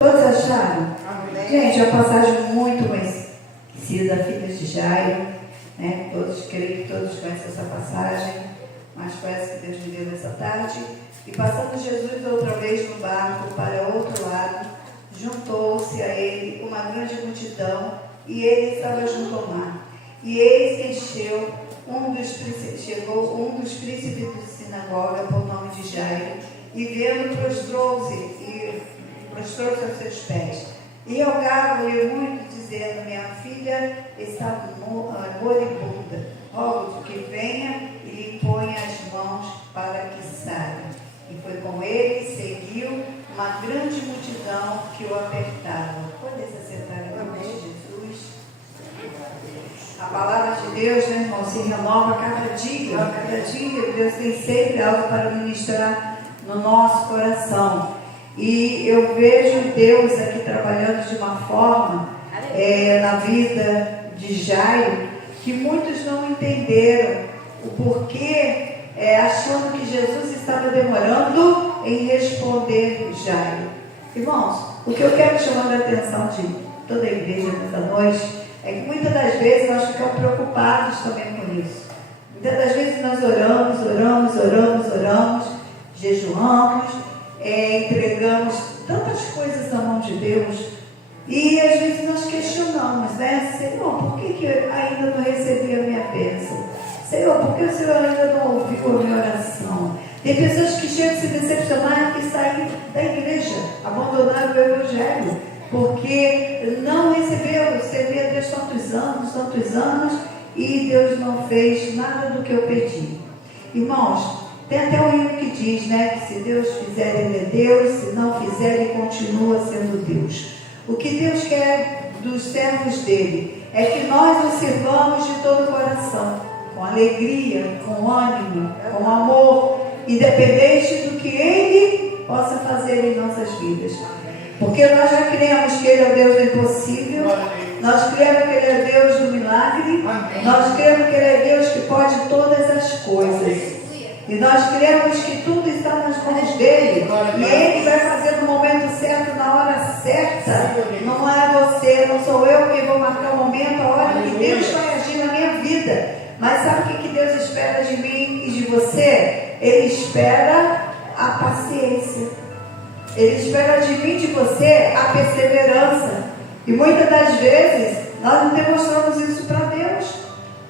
Todos acharam? Gente, é uma passagem muito conhecida, Filhos de Jairo, né? Creio que todos conhecem essa passagem, mas parece que Deus me deu nessa tarde. E passando Jesus outra vez no barco para outro lado, juntou-se a ele uma grande multidão, e ele estava junto ao mar. E eis que chegou um dos príncipes da sinagoga, por nome de Jairo, e vendo, prostrou-se aos seus pés. E rogava-lhe muito, dizendo: minha filha está moribunda, rogo que venha e lhe ponha as mãos para que saia. E foi com ele, seguiu uma grande multidão que o apertava. Pode se sentar em nome de Jesus. A palavra de Deus, né, irmão, se renova cada dia. Cada dia Deus tem sempre algo para ministrar no nosso coração. E eu vejo Deus aqui trabalhando de uma forma na vida de Jairo, que muitos não entenderam o porquê, achando que Jesus estava demorando em responder Jairo. Irmãos, o que eu quero chamar a atenção de toda a igreja nessa noite é que muitas das vezes nós ficamos preocupados também com isso. Muitas das vezes nós oramos, jejuamos, entregamos tantas coisas na mão de Deus, e às vezes nós questionamos, né? Senhor, por que ainda não recebi a minha bênção? Senhor, por que o Senhor ainda não ouviu a minha oração? Tem pessoas que chegam a se decepcionar, que saem da igreja, abandonaram o Evangelho, porque não receberam, servia a Deus tantos anos, e Deus não fez nada do que eu pedi. Irmãos, tem até um hino que diz, né, que se Deus fizer, Ele é Deus, se não fizer, Ele continua sendo Deus. O que Deus quer dos servos dele é que nós o sirvamos de todo o coração, com alegria, com ânimo, com amor, independente do que Ele possa fazer em nossas vidas. Porque nós já cremos que Ele é o Deus do impossível, nós cremos que Ele é Deus do milagre, nós cremos que Ele é Deus que pode todas as coisas. E nós cremos que tudo está nas mãos dele. E ele vai fazer no momento certo, na hora certa. Não é você, não sou eu que vou marcar o momento, a hora que Deus vai agir na minha vida. Mas sabe o que Deus espera de mim e de você? Ele espera a paciência. Ele espera de mim e de você a perseverança. E muitas das vezes nós não demonstramos isso para Deus.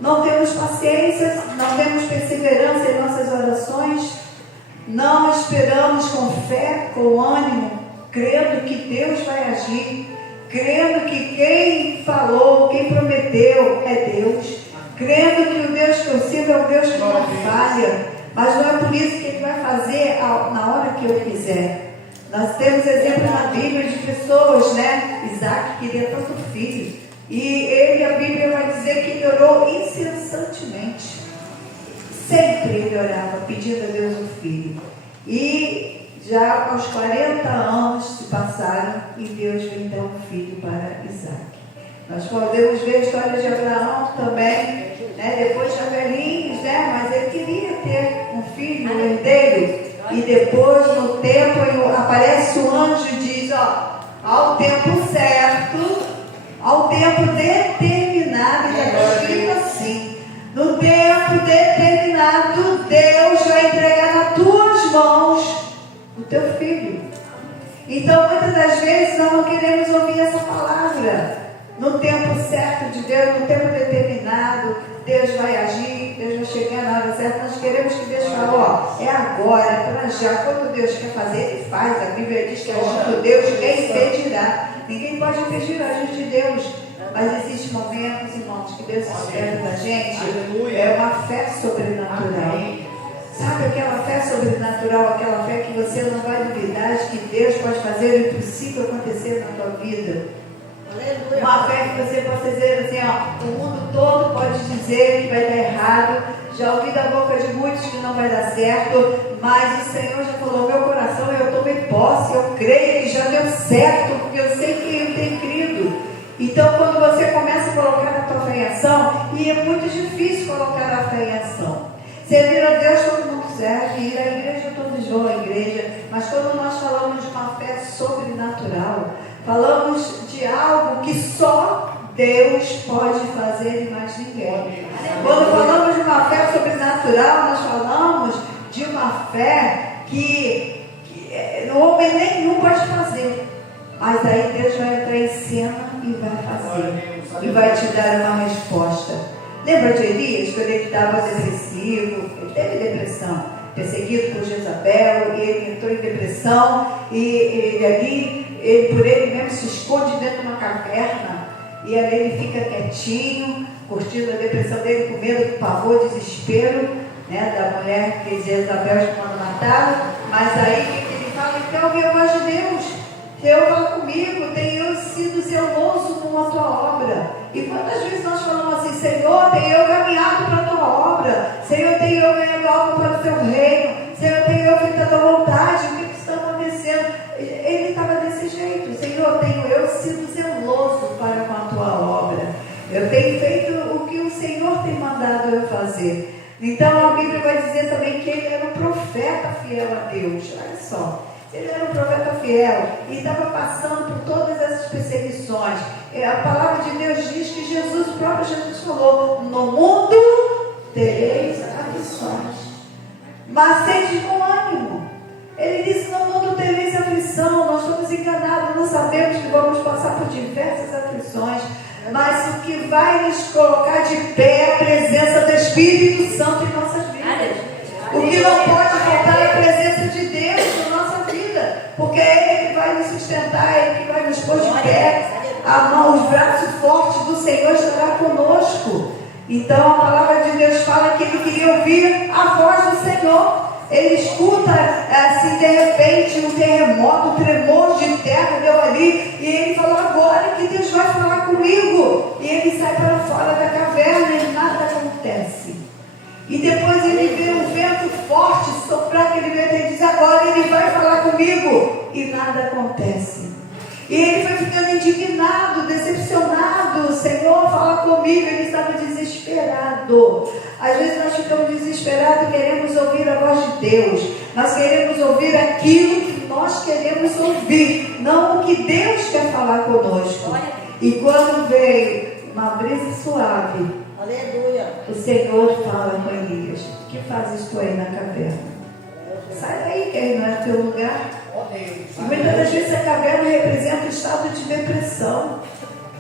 Não temos paciência, não temos perseverança em nossas orações, não esperamos com fé, com ânimo, crendo que Deus vai agir, crendo que quem falou, quem prometeu é Deus, crendo que o Deus que eu sirvo é o Deus que não falha, mas não é por isso que Ele vai fazer na hora que eu quiser. Nós temos exemplo na Bíblia de pessoas, né? Isaac queria tanto filho. E a Bíblia vai dizer que ele orou incessantemente. Sempre ele orava, pedindo a Deus um filho. E já aos 40 anos se passaram e Deus veio dar um filho para Isaac. Nós podemos ver a história de Abraão também, né? Depois já velhinhos, né? Mas ele queria ter um filho, um herdeiro. E depois, no tempo, aparece o anjo e diz: ao tempo certo, ao tempo determinado, já está escrito assim: no tempo determinado, Deus vai entregar nas tuas mãos o teu filho. Então, muitas das vezes, nós não queremos ouvir essa palavra. No tempo certo de Deus, no tempo determinado, Deus vai agir, Deus vai chegar na hora certa. Nós queremos que Deus fale: é agora, é para já. Quando Deus quer fazer, Ele faz. A Bíblia diz que agindo Deus, quem impedirá? Ninguém pode impedir a agir de Deus. Mas existem momentos, irmãos, que Deus espera da gente. É uma fé sobrenatural. Sabe aquela fé sobrenatural, aquela fé que você não vai duvidar de que Deus pode fazer o impossível acontecer na tua vida? Uma fé que você possa dizer assim: o mundo todo pode dizer que vai dar errado. Já ouvi da boca de muitos que não vai dar certo, mas o Senhor já falou: meu coração, eu tomei posse, eu creio que já deu certo, porque eu sei que Ele tem crido. Então, quando você começa a colocar a tua fé em ação, e é muito difícil colocar a fé em ação. Servir a Deus, todo mundo vir à igreja, todos vão à igreja, mas quando nós falamos de uma fé sobrenatural, falamos de algo que só Deus pode fazer e mais ninguém. Quando falamos de uma fé sobrenatural, nós falamos de uma fé que homem nenhum pode fazer. Mas aí Deus vai entrar em cena e vai fazer. E vai te dar uma resposta. Lembra de Elias, quando ele estava depressivo? Ele teve depressão, perseguido por Jezabel, e ele entrou em depressão, e por ele mesmo se esconde dentro de uma caverna, e ali ele fica quietinho, curtindo a depressão dele, com medo, com pavor, desespero, né, da mulher que Jezabel manda matar. Mas aí ele fala, então eu voz de Deus, Deus fala comigo, tenho eu sido zeloso com a tua obra. E quantas vezes nós falamos assim, Senhor, tenho eu caminhado para a tua obra, Senhor, tenho eu ganhado algo para o teu reino, Senhor, tenho eu feito a tua vontade, o que está acontecendo? Ele estava desse jeito, Senhor, tenho eu sido zeloso para com a tua obra, eu tenho feito o que o Senhor tem mandado eu fazer. Então a Bíblia vai dizer também que ele era um profeta fiel a Deus. Olha só, ele era um profeta fiel e estava passando por todas essas perseguições. A palavra de Deus diz que Jesus, o próprio Jesus falou, no mundo tereis aflições, mas sede com ânimo. Ele disse, no mundo tereis aflição. Nós estamos enganados, não sabemos que vamos passar por diversas aflições, mas o que vai nos colocar de pé é a presença do Espírito Santo em nossas vidas. O que não pode faltar é a presença de Deus na nossa vida, porque é Ele que vai nos sustentar, é Ele que vai nos pôr de pé. A mão, os braços fortes do Senhor estará conosco. Então a palavra de Deus fala que ele queria ouvir a voz do Senhor. Ele escuta assim de repente um terremoto, um tremor de terra deu ali, e ele falou, agora que Deus vai falar comigo. E ele sai para fora da caverna e nada acontece. E depois ele vê um vento forte soprar aquele vento e diz, agora ele vai falar comigo, e nada acontece. E ele foi ficando indignado, decepcionado. Senhor, fala comigo. Ele estava desesperado. Às vezes nós ficamos desesperados e queremos ouvir a voz de Deus. Nós queremos ouvir aquilo que nós queremos ouvir, não o que Deus quer falar conosco. E quando veio uma brisa suave, aleluia, o Senhor fala com Elias, o que fazes tu aí na caverna? Sai daí, que aí não é teu lugar. E muitas das vezes a caverna representa um estado de depressão,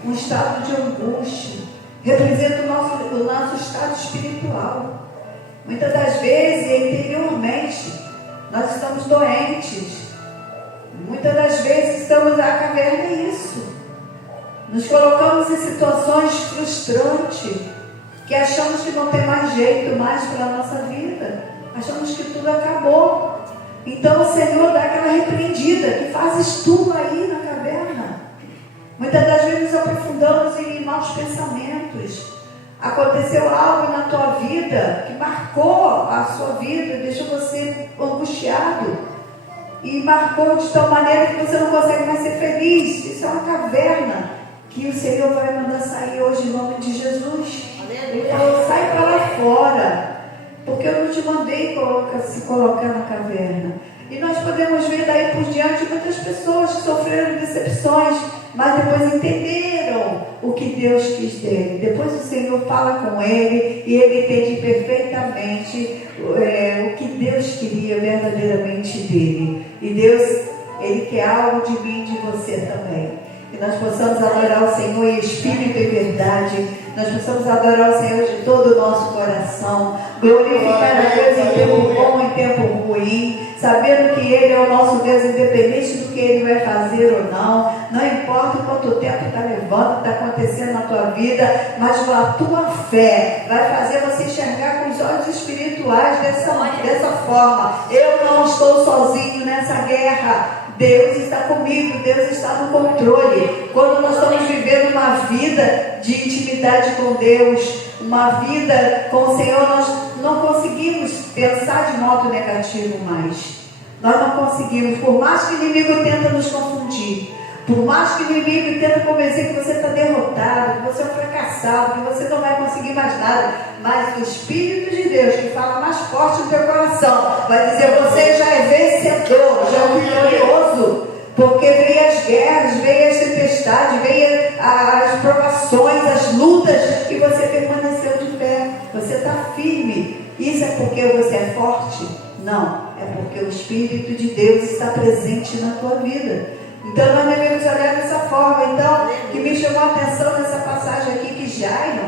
um estado de angústia, representa o nosso estado espiritual. Muitas das vezes, interiormente, nós estamos doentes. Muitas das vezes a caverna é isso. Nos colocamos em situações frustrantes, que achamos que não tem mais jeito mais para a nossa vida. Achamos que tudo acabou. Então o Senhor dá aquela repreendida, que fazes tu aí na caverna? Muitas das vezes nos aprofundamos em maus pensamentos. Aconteceu algo na tua vida que marcou a sua vida, deixou você angustiado e marcou de tal maneira que você não consegue mais ser feliz. Isso é uma caverna que o Senhor vai mandar sair hoje em nome de Jesus. Ele falou, sai para lá fora, porque eu não te mandei se colocar na caverna. E nós podemos ver daí por diante muitas pessoas que sofreram decepções, mas depois entenderam o que Deus quis dele. Depois o Senhor fala com ele e ele entende perfeitamente o que Deus queria verdadeiramente dele. E Deus, ele quer algo de mim e de você também. Que nós possamos adorar o Senhor em espírito e verdade. Nós possamos adorar o Senhor de todo o nosso coração. Glorificar a Deus em tempo bom e em tempo ruim. Sabendo que Ele é o nosso Deus, independente do que Ele vai fazer ou não. Não importa quanto tempo está levando, está acontecendo na tua vida. Mas a tua fé vai fazer você enxergar com os olhos espirituais dessa forma. Eu não estou sozinho nessa guerra. Deus está comigo, Deus está no controle. Quando nós estamos vivendo uma vida de intimidade com Deus, uma vida com o Senhor, nós não conseguimos pensar de modo negativo mais. Nós não conseguimos, por mais que o inimigo tenta nos confundir, Por mais que o inimigo tenta convencer que você está derrotado, que você é um fracassado, que você não vai conseguir mais nada, mas o Espírito de Deus, que fala mais forte no teu coração, vai dizer: você já é vencedor, já é vitorioso, porque vem as guerras, vem as tempestades, vem as provações, as lutas, e você permaneceu de pé, você está firme. Isso é porque você é forte? Não, é porque o Espírito de Deus está presente na tua vida. Então nós devemos olhar dessa forma. Então, que me chamou a atenção nessa passagem aqui, que Jairo,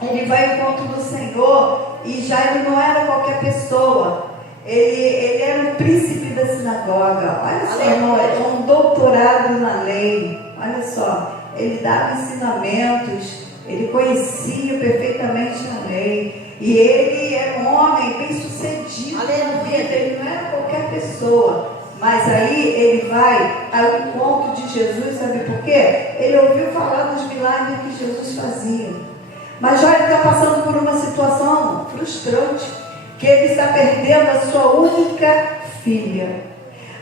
ele vai ao encontro do Senhor, e Jairo não era qualquer pessoa, ele era um príncipe da sinagoga. Olha só, irmão, um doutorado na lei. Olha só, ele dava ensinamentos, ele conhecia perfeitamente a lei, e ele era um homem bem sucedido na vida, ele não era qualquer pessoa. Mas aí ele vai ao encontro de Jesus, sabe por quê? Ele ouviu falar dos milagres que Jesus fazia. Mas já ele está passando por uma situação frustrante, que ele está perdendo a sua única filha.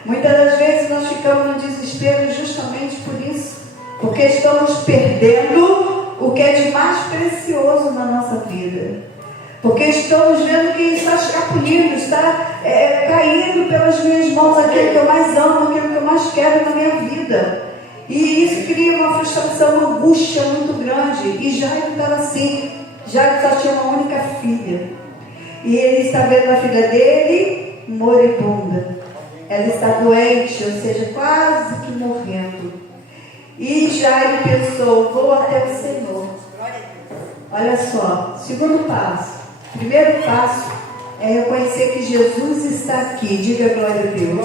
Muitas das vezes nós ficamos no desespero justamente por isso, porque estamos perdendo o que é de mais precioso na nossa vida. Porque estamos vendo que está escapulindo, está caindo pelas minhas mãos aquilo que eu mais amo, aquilo que eu mais quero na minha vida. E isso cria uma frustração, uma angústia muito grande. E Jairo estava assim, Jairo só tinha uma única filha. E ele está vendo a filha dele moribunda. Ela está doente, ou seja, quase que morrendo. E Jairo pensou: vou até o Senhor. Olha só, segundo passo. Primeiro passo é reconhecer que Jesus está aqui. Diga glória a Deus.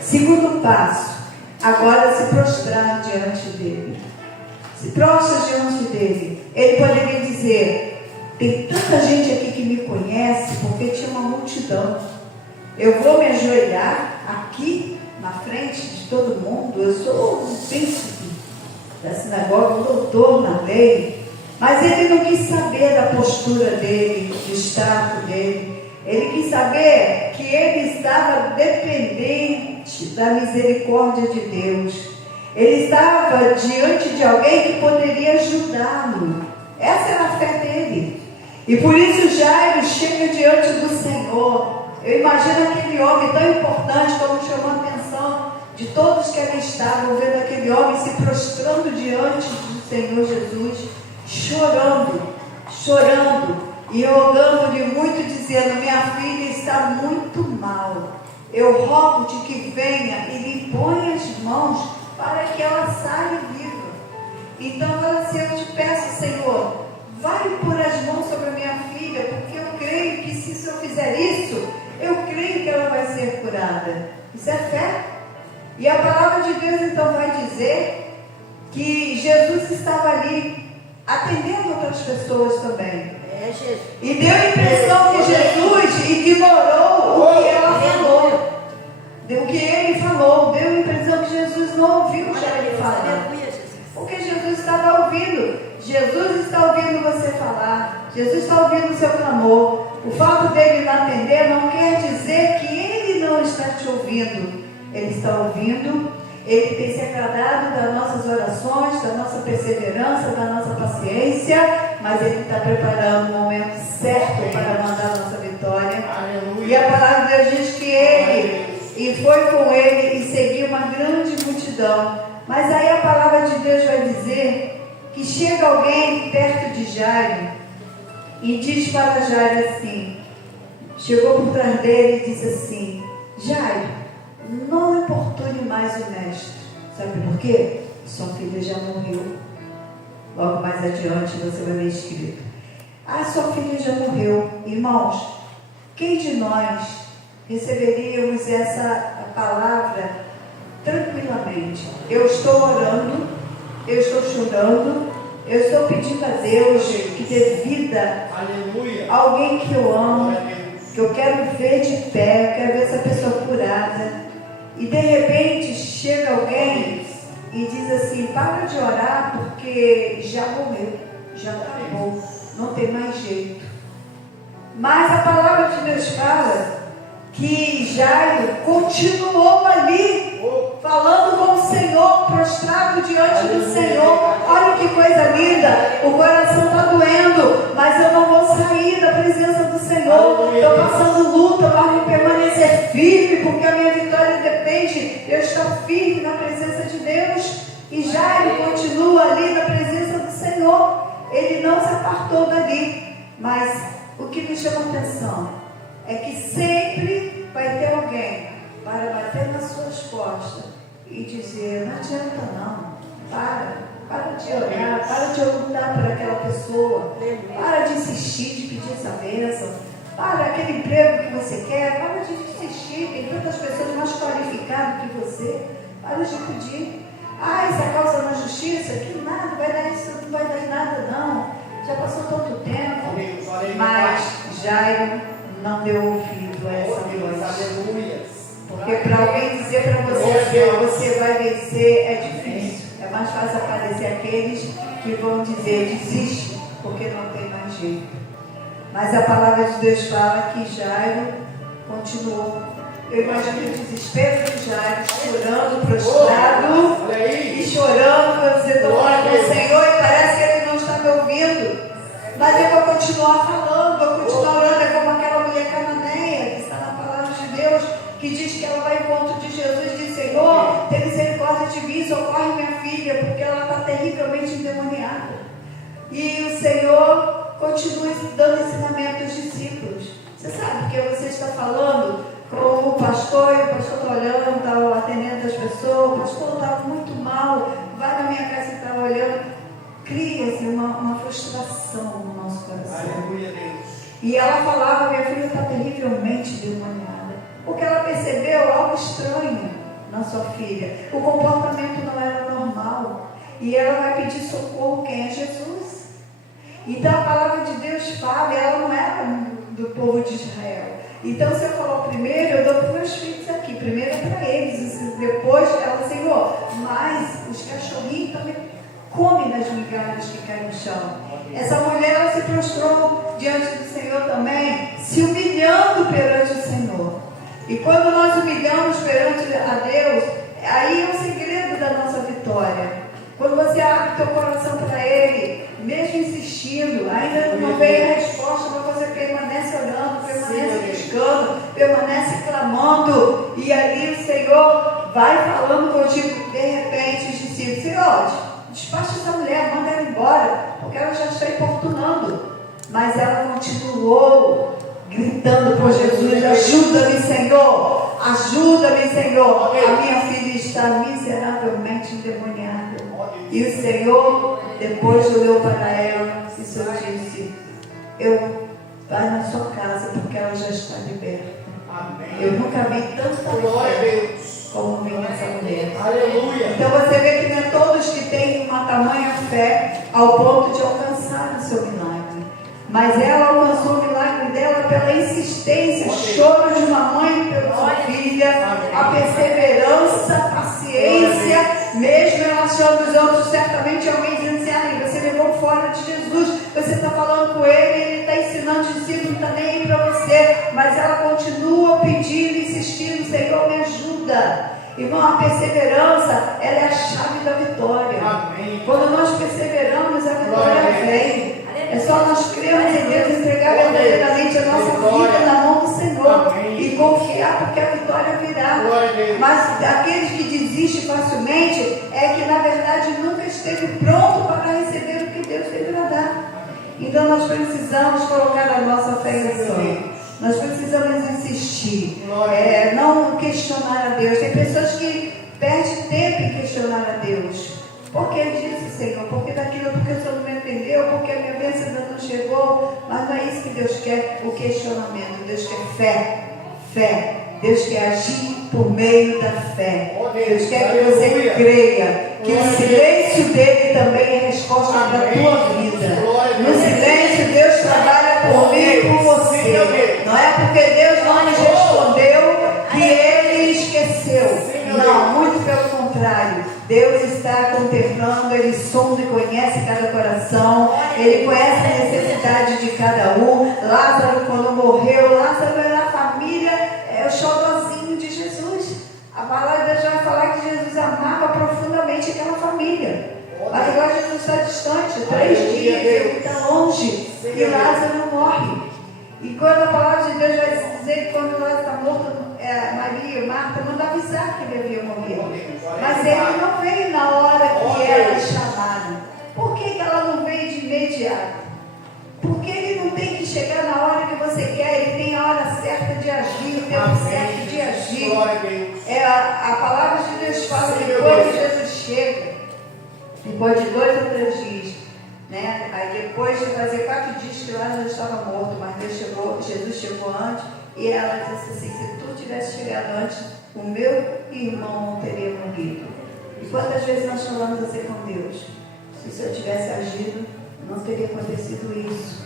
Segundo passo, agora se prostrar diante dele. Se prostra diante dele. Ele poderia dizer: tem tanta gente aqui que me conhece, porque tinha uma multidão. Eu vou me ajoelhar aqui na frente de todo mundo. Eu sou um príncipe da sinagoga, um doutor na lei. Mas ele não quis saber da postura dele, do status dele. Ele quis saber que ele estava dependente da misericórdia de Deus. Ele estava diante de alguém que poderia ajudá-lo. Essa era a fé dele. E por isso Jairo chega diante do Senhor. Eu imagino aquele homem tão importante, como chamou a atenção de todos que ali estavam, vendo aquele homem se prostrando diante do Senhor Jesus, chorando e rogando-lhe muito, dizendo: minha filha está muito mal, eu rogo-te que venha e lhe ponha as mãos para que ela saia viva. Então ela disse: eu te peço, Senhor, vai pôr as mãos sobre a minha filha, porque eu creio que se eu fizer isso, eu creio que ela vai ser curada. Isso é fé. E a palavra de Deus então vai dizer que Jesus estava ali atendendo outras pessoas também. E deu a impressão que Jesus ignorou o que ela falou. O que ele falou. Deu a impressão que Jesus não ouviu o que ele falou. Porque Jesus estava ouvindo. Jesus está ouvindo você falar. Jesus está ouvindo o seu clamor. O fato dele não atender não quer dizer que ele não está te ouvindo. Ele está ouvindo. Ele tem se agradado das nossas orações, da nossa perseverança, da nossa paciência, mas Ele está preparando o momento certo para mandar a nossa vitória. Aleluia. E a palavra de Deus diz que Ele, e foi com Ele, e seguiu uma grande multidão. Mas aí a palavra de Deus vai dizer que chega alguém perto de Jairo e diz para Jairo assim, chegou por trás dele e disse assim: Jairo, não importune mais o mestre. Sabe por quê? Sua filha já morreu. Logo mais adiante você vai ver escrito: sua filha já morreu. Irmãos, quem de nós receberíamos essa palavra tranquilamente? Eu estou orando, eu estou chorando, eu estou pedindo a Deus que dê vida a alguém que eu amo, que eu quero ver de pé, eu quero ver essa pessoa curada. E de repente chega alguém e diz assim: para de orar porque já morreu, já acabou, não tem mais jeito. Mas a palavra de Deus fala que Jairo continuou ali. falando com o Senhor, prostrado diante do Senhor. Olha que coisa linda, o coração está doendo, mas eu não vou sair da presença do Senhor. Estou passando luta, mas vou permanecer firme, porque a minha vitória depende de eu estar firme na presença de Deus. E Jairo continua ali na presença do Senhor, ele não se apartou dali. Mas o que me chama a atenção é que sempre vai ter alguém para bater nas suas costas e dizer: não adianta não, para de orar, para de lutar por aquela pessoa, para de insistir de pedir essa bênção, para aquele emprego que você quer, para de insistir, tem tantas pessoas mais qualificadas que você, para de pedir. Essa causa na justiça, que nada, vai dar isso, não vai dar nada não, já passou tanto tempo. Mas Jairo não deu ouvido a essa voz. Porque para alguém dizer para você: você vai vencer, é difícil. É mais fácil aparecer aqueles que vão dizer: desiste, porque não tem mais jeito. Mas a palavra de Deus fala que Jairo continuou. Eu imagino o desespero de Jairo, chorando, prostrado, e chorando, para dizer: estou falando com o Senhor e parece que Ele não está me ouvindo. Mas eu vou continuar falando, vou continuar orando. É como aquela mulher cananeia que está na palavra de Deus, que diz que ela vai ao encontro de Jesus e diz: Senhor, tem misericórdia de mim, socorre minha filha, porque ela está terrivelmente endemoniada. E o Senhor continua dando ensinamento aos discípulos. Você sabe que você está falando com o pastor, e o pastor está olhando, está atendendo as pessoas, o pastor está muito mal, vai na minha casa e está olhando. Cria-se uma frustração no nosso coração. Aleluia, Deus. E ela falava: minha filha está terrivelmente endemoniada, porque ela percebeu algo estranho na sua filha. O comportamento não era normal. E ela vai pedir socorro. Quem é Jesus? Então a palavra de Deus fala, ela não era do povo de Israel. Então se eu falar primeiro, eu dou para os meus filhos aqui. Primeiro é para eles. Depois ela: Senhor, mas os cachorrinhos também comem das migalhas que caem no chão. Essa mulher, ela se prostrou diante do Senhor também, se humilhando perante o Senhor. E quando nós humilhamos perante a Deus, aí é o segredo da nossa vitória. Quando você abre o teu coração para Ele, mesmo insistindo, ainda não veio a resposta, mas você permanece orando, permanece buscando, permanece clamando, e ali o Senhor vai falando contigo. De repente os discípulos: Senhor, despacha essa mulher, manda ela embora, porque ela já está importunando. Mas ela continuou gritando por Jesus: ajuda-me, Senhor, ajuda-me, Senhor, a minha filha está miseravelmente endemoniada. E o Senhor depois olhou para ela e só disse: vai na sua casa, porque ela já está liberta. Eu nunca vi tanta fé como vi nessa mulher. Aleluia. Então você vê que não é todos que têm uma tamanha fé ao ponto de alcançar o seu milagre. Mas ela alcançou o milagre dela pela insistência, o choro de uma mãe pela sua filha, a perseverança, a paciência, mesmo ela achando os outros, certamente alguém dizendo assim: você levou fora de Jesus, você está falando com ele está ensinando os discípulos, não está nem aí para você. Mas ela continua pedindo, insistindo: Senhor, me ajuda. Irmão, a perseverança, ela é a chave da vitória. Amém. Quando nós perseveramos, a vitória vem. É só nós crermos em Deus, entregar verdadeiramente a nossa vida na mão do Senhor. Amém. E confiar, porque a vitória virá. Mas aqueles que desistem facilmente é que na verdade nunca esteve pronto para receber o que Deus tem para dar. Então nós precisamos colocar a nossa fé em ação. Nós precisamos insistir, não questionar a Deus. Tem pessoas que perdem tempo em questionar a Deus. Por que disso, Senhor? Porque daquilo, porque o Senhor não me entendeu, porque a minha bênção ainda não chegou. Mas não é isso que Deus quer, o questionamento. Deus quer fé. Deus quer agir por meio da fé. Deus quer que você creia que o silêncio dele também é resposta para a tua vida. No silêncio, Deus trabalha por mim e por você. Não é porque Deus não nos respondeu que Ele esqueceu. Não, muito pelo contrário. Deus está contemplando, Ele sonda e conhece cada coração. Ele conhece a necessidade de cada um. Lázaro, quando morreu, Lázaro era a família, é o xodózinho de Jesus. A palavra já vai falar que Jesus está distante, 3 dias, ele está longe, e Lázaro morre. E quando a palavra de Deus vai dizer que quando Lázaro está morto, Maria e Marta mandam avisar que ele havia morrido. Mas ele não veio na hora que elas chamaram. Por que ela não veio de imediato? Porque ele não tem que chegar na hora que você quer, ele tem a hora certa de agir, o tempo certo de agir. A palavra de Deus fala que depois Jesus chega, depois de 2 ou 3 dias, né? Aí depois de fazer 4 dias que Lázaro estava morto, mas Jesus chegou antes, e ela disse assim: se tu tivesse chegado antes, o meu irmão não teria morrido. E quantas vezes nós falamos assim com Deus? Se eu tivesse agido, não teria acontecido isso.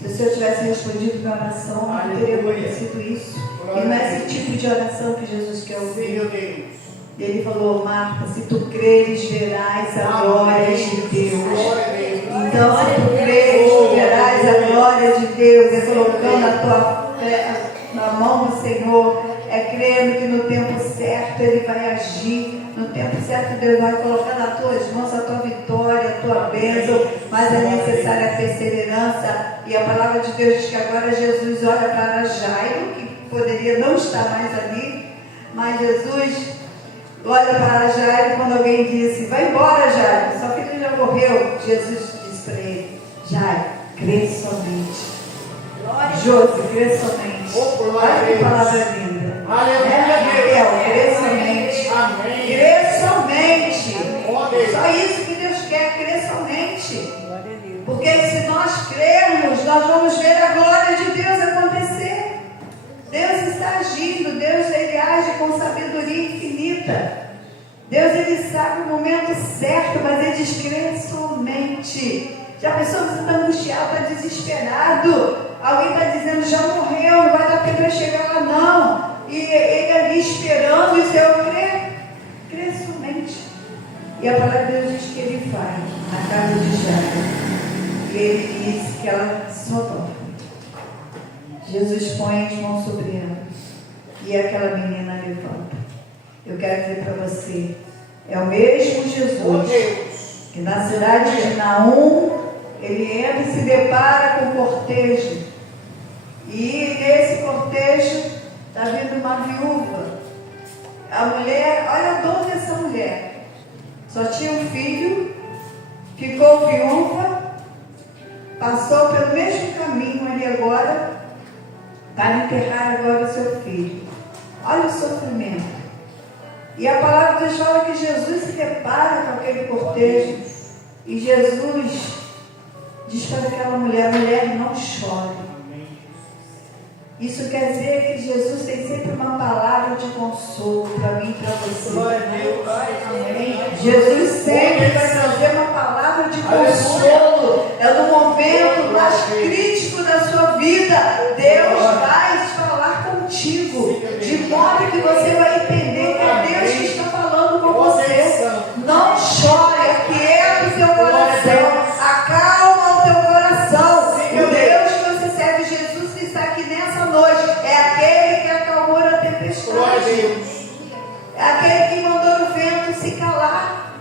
Se o Senhor tivesse respondido minha oração, não teria acontecido isso. E não é esse tipo de oração que Jesus quer ouvir. E ele falou: Marta, se tu creres, verás a glória de Deus. Então, se tu creres, verás a glória de Deus. É colocando a tua fé na mão do Senhor, é crendo que no tempo certo Ele vai agir. No tempo certo Deus vai colocar nas tuas mãos a tua vitória, a tua bênção, mas é necessária a perseverança. E a palavra de Deus diz que agora Jesus olha para Jairo, que poderia não estar mais ali, mas Jesus olha para Jairo quando alguém disse: vai embora, Jairo, sua filha já morreu. Jesus disse para ele: Jairo, crê somente. Josi, crê somente. Olha que palavra linda. Aleluia. Crê somente. Amém. Crê somente. Só isso que Deus quer, crê somente. Porque se nós crermos, nós vamos ver a glória de Deus acontecer. Deus está agindo, Deus ele age com sabedoria infinita. Deus ele sabe o momento certo, mas ele diz: crê somente. Já pensou, você está angustiado, está desesperado? Alguém está dizendo: já morreu, não vai dar tempo de chegar lá não. E ele ali esperando, e o Senhor crê somente. E a palavra de Deus diz que ele vai na casa de Jairo. E ele disse que ela só toca. Jesus põe as mãos sobre ela. E aquela menina levanta. Eu quero dizer para você, é o mesmo Jesus que na cidade de Naum, ele entra e se depara com o cortejo. E nesse cortejo está vindo uma viúva. A mulher, olha a dor dessa mulher. Só tinha um filho, ficou viúva, passou pelo mesmo caminho ali agora, para enterrar agora o seu filho. Olha o sofrimento. E a palavra de Deus fala que Jesus se depara com aquele cortejo. E Jesus diz para aquela mulher: mulher, não chore. Isso quer dizer que Jesus tem sempre uma palavra de consolo para mim e para você. Jesus sempre vai trazer uma palavra de consolo. É no momento mais crítico da sua vida, Deus vai falar contigo, de modo que você vai entender que é Deus que está falando com você. Não chore, aquieta o teu coração, acalma o teu coração. O Deus que você serve, Jesus que está aqui nessa noite, é aquele que acalmou a tempestade, é aquele que mandou o vento se calar,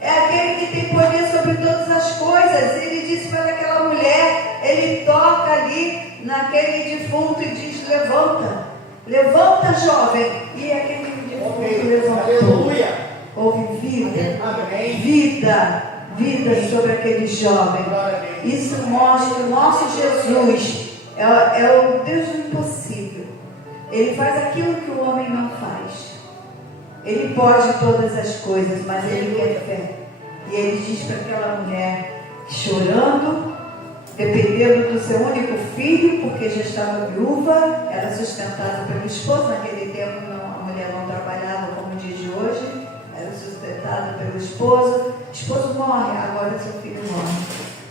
é aquele que tem poder sobre todas as coisas. Ele disse para aquela mulher, ele toca ali naquele defunto e diz: levanta, levanta, jovem. E aquele defunto levantou. Houve vida sobre aquele jovem. Isso mostra que o nosso Jesus é o Deus do impossível. Ele faz aquilo que o homem não faz. Ele pode todas as coisas, mas ele quer fé. E ele diz para aquela mulher, chorando, dependendo do seu único filho, porque já estava viúva, era sustentada pelo esposo. Naquele tempo a mulher não trabalhava como diz de hoje, era sustentada pelo esposo. O esposo morre, agora seu filho morre.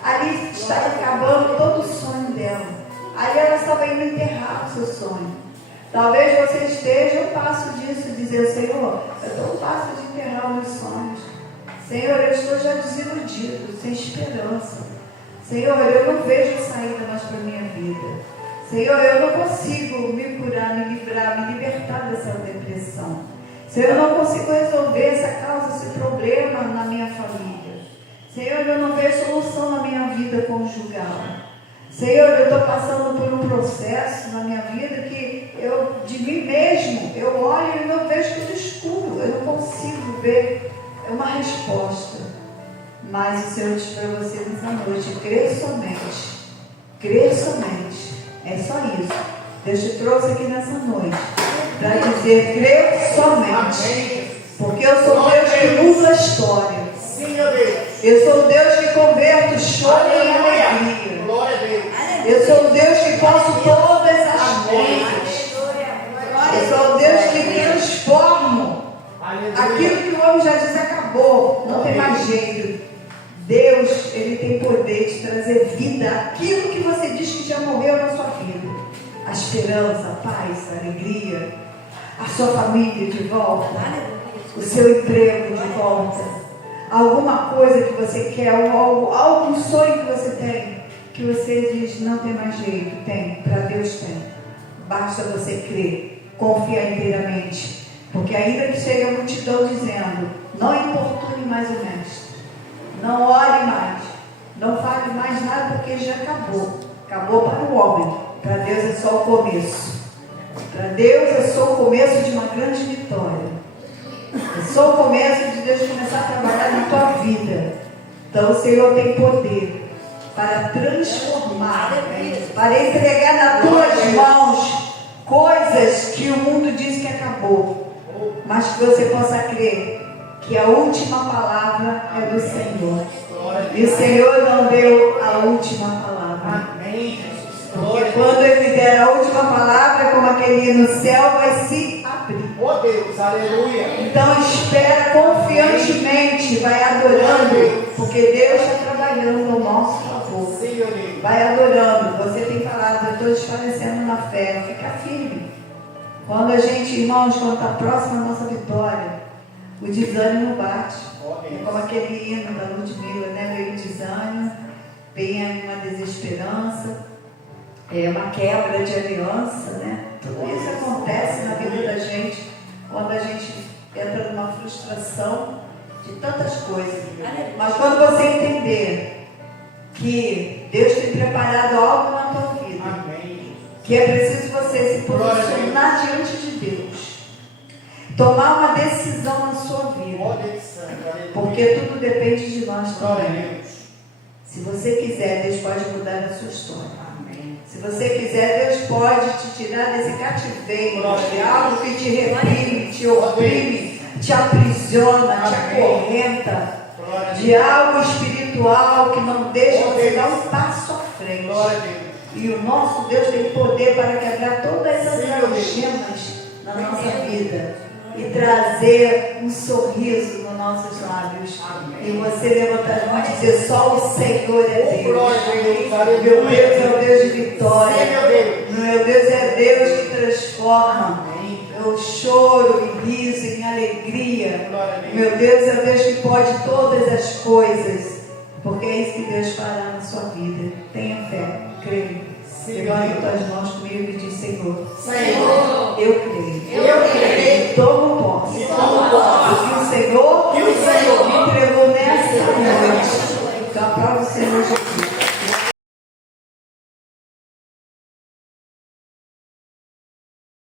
Ali estava acabando todo o sonho dela. Ali ela estava indo enterrar o seu sonho. Talvez você esteja um passo disso, dizer: Senhor, eu estou um passo de enterrar os meus sonhos. Senhor, eu estou já desiludido, sem esperança. Senhor, eu não vejo saída mais para a minha vida. Senhor, eu não consigo me curar, me livrar, me libertar dessa depressão. Senhor, eu não consigo resolver essa causa, esse problema na minha família. Senhor, eu não vejo solução na minha vida conjugal. Senhor, eu estou passando por um processo na minha vida que eu, de mim mesmo, eu olho e não vejo tudo escuro. Eu não consigo ver uma resposta. Mas o Senhor diz para você nessa noite: crê somente. Crê somente. É só isso. Deus te trouxe aqui nessa noite para dizer: crê somente. Porque eu sou Deus que muda a história. Sim, meu Deus. Eu sou o Deus que converto o choro em alegria. Glória a Deus. Eu sou o Deus que posso todas as coisas. Eu sou o Deus que transformo aquilo que o homem já diz: acabou, não tem mais jeito. Deus, Ele tem poder de trazer vida aquilo que você diz que já morreu na sua vida. A esperança, a paz, a alegria, a sua família de volta, o seu emprego de volta, alguma coisa que você quer, algum sonho que você tem, que você diz: não tem mais jeito. Tem, para Deus tem. Basta você crer, confiar inteiramente, porque ainda que chegue a multidão dizendo: não importune mais o mestre, não ore mais, não fale mais nada, porque já acabou. Acabou para o homem. Para Deus é só o começo. Para Deus é só o começo de uma grande vitória. É só o começo de Deus começar a trabalhar na tua vida. Então o Senhor tem poder para transformar, para entregar nas tuas mãos coisas que o mundo diz que acabou, mas que você possa crer que a última palavra é do Senhor. E o Senhor não deu a última palavra. Amém. Porque quando Ele der a última palavra, como aquele no céu, vai se abrir. Oh Deus, aleluia. Então espera confiantemente, vai adorando, porque Deus está trabalhando ao nosso favor. Sim, meu Deus. Vai adorando. Você tem falado: eu estou desfalecendo na fé. Fica firme. Quando a gente, irmãos, quando está próximo da nossa vitória, o desânimo bate. É como aquele hino da Ludmilla, né? Vem o desânimo, vem uma desesperança, uma quebra de aliança, né? Tudo isso acontece na vida da gente quando a gente entra numa frustração de tantas coisas. Mas quando você entender que Deus tem preparado algo na tua vida, Amém. que é preciso você se posicionar diante de Deus, tomar uma decisão na sua vida, Oh Deus Santo, aleluia. porque tudo depende de nós Glória a também. Deus. Se você quiser, Deus pode mudar a sua história. Amém. Se você quiser, Deus pode te tirar desse cativeiro, de algo que te reprime, te oprime, te aprisiona, te acorrenta, Glória a Deus. de algo espiritual que não deixa você dar um passo à frente. Glória a Deus. E o nosso Deus tem poder para quebrar todas as Sim, meu Deus. algemas na nossa vida e trazer um sorriso nos nossos lábios. Amém. E você levantar a mão e dizer: só o Senhor é Oh, Deus. glória a Deus, Meu aleluia. Deus é o Deus de Sim, vitória. meu Deus. Meu Deus é Deus que transforma. Amém. Eu choro e riso em alegria. Glória a Deus. Meu Deus é o Deus que pode todas as coisas. Porque é isso que Deus fará na sua vida. Tenha fé, creia. Sim, Levanta meu tuas mãos comigo e diz: Senhor, Senhor, eu creio. eu creio. E tomo posse E tomo posse